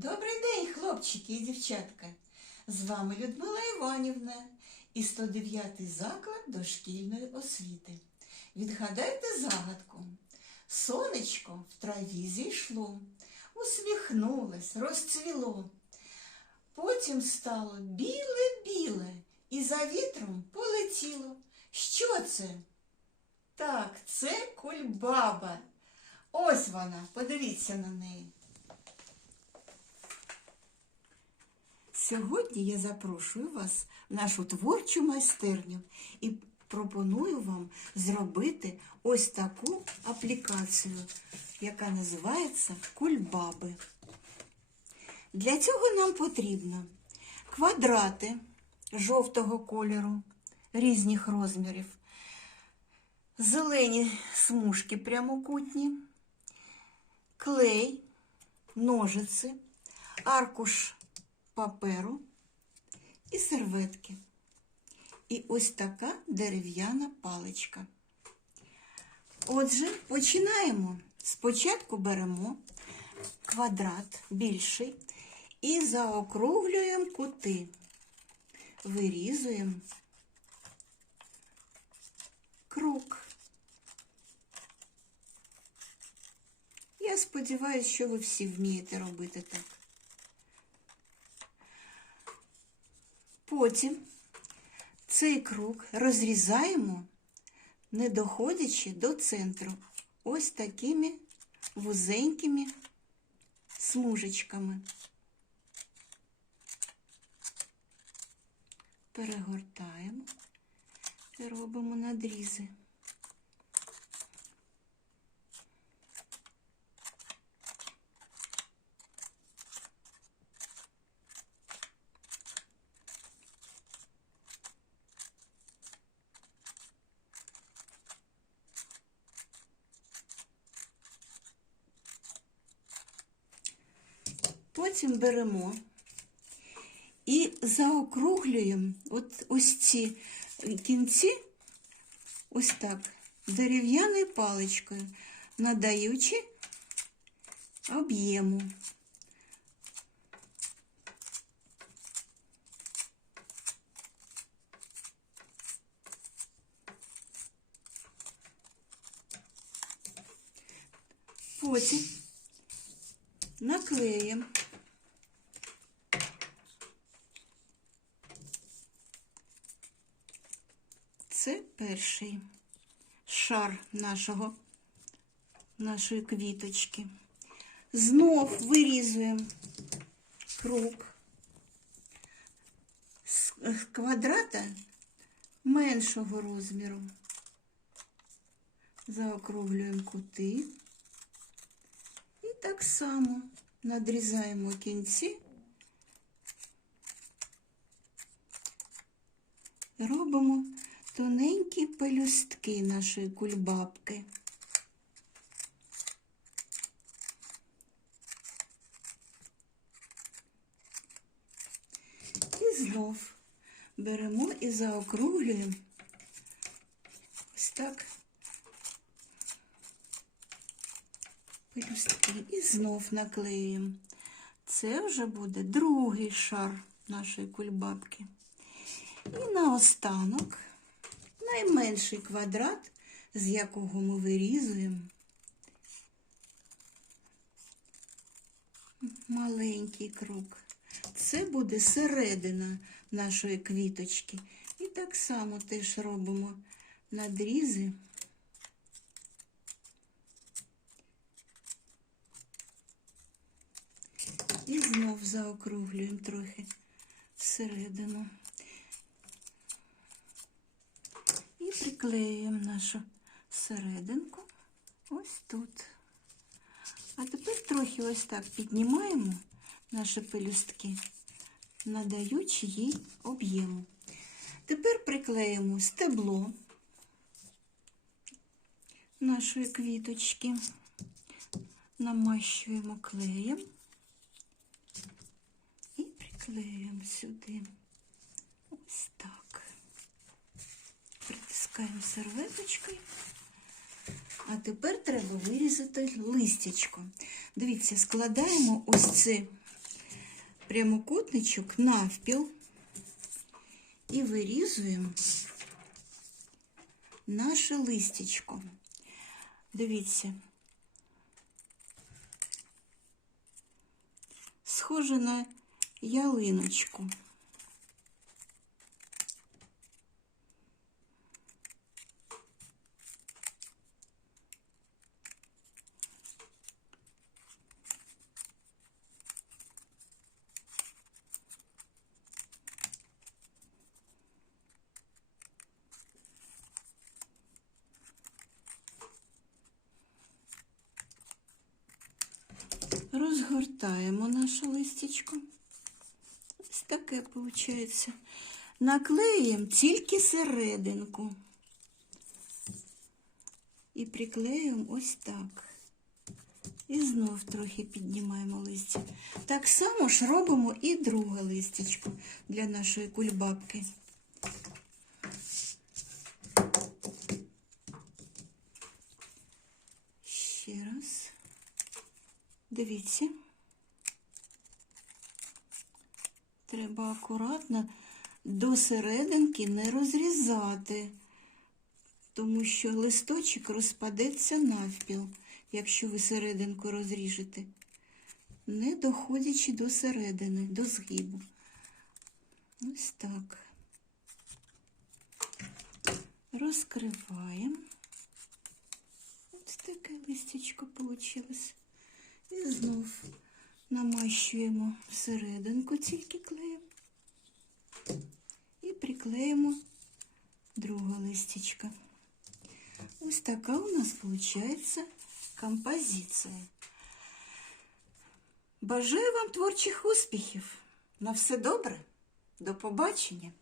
Добрий день, хлопчики і дівчатка. З вами Людмила Іванівна і 109 заклад дошкільної освіти. Відгадайте загадку. Сонечко в траві зійшло, усміхнулось, розцвіло. Потім стало біле-біле і за вітром полетіло. Що це? Так, це кульбаба. Ось вона, подивіться на неї. Сьогодні я запрошую вас в нашу творчу майстерню і пропоную вам зробити ось таку аплікацію, яка називається кульбаби. Для цього нам потрібно квадрати жовтого кольору різних розмірів, зелені смужки прямокутні, клей, ножиці, аркуш паперу і серветки. І ось така дерев'яна паличка. Отже, починаємо. Спочатку беремо квадрат більший і заокруглюємо кути. Вирізуємо круг. Я сподіваюся, що ви всі вмієте робити так. Потім цей круг розрізаємо, не доходячи до центру, ось такими вузенькими смужечками. Перегортаємо і робимо надрізи. Потім беремо і заокруглюємо от ось ці кінці, ось так, дерев'яною паличкою, надаючи об'єму. Потім наклеїмо Це перший шар нашого, нашої квіточки. Знов вирізуємо круг з з квадрата меншого розміру. Заокруглюємо кути і так само надрізаємо кінці. Робимо тоненькі пелюстки нашої кульбабки. І знов беремо і заокруглюємо ось так пелюстки і знов наклеюємо. Це вже буде другий шар нашої кульбабки. І наостанок найменший квадрат, з якого ми вирізуємо маленький круг. Це буде середина нашої квіточки. І так само теж робимо надрізи. І знов заокруглюємо трохи всередину. І приклеюємо нашу серединку ось тут. А тепер трохи ось так піднімаємо наші пелюстки, надаючи їй об'єму. Тепер приклеїмо стебло нашої квіточки, намащуємо клеєм і приклеюємо сюди. Ось так притискаємо серветочкою. А тепер треба вирізати листячко. Дивіться, складаємо ось це прямокутничок навпіл і вирізуємо наше листячко. Дивіться. Схоже на ялиночку. Розгортаємо наше листячко. Ось таке виходить. Наклеїмо тільки серединку. І приклеїмо ось так. І знов трохи піднімаємо листя. Так само ж робимо і друге листячко для нашої кульбабки. Ще раз. Дивіться. Треба акуратно до серединки не розрізати, тому що листочок розпадеться навпіл, якщо ви серединку розріжете, не доходячи до середини, до згибу. Ось так. Розкриваємо. Ось таке листячко вийшло. І знов намащуємо серединку тільки клеєм. І приклеїмо друге листячко. Ось така у нас виходить композиція. Бажаю вам творчих успіхів. На все добре. До побачення.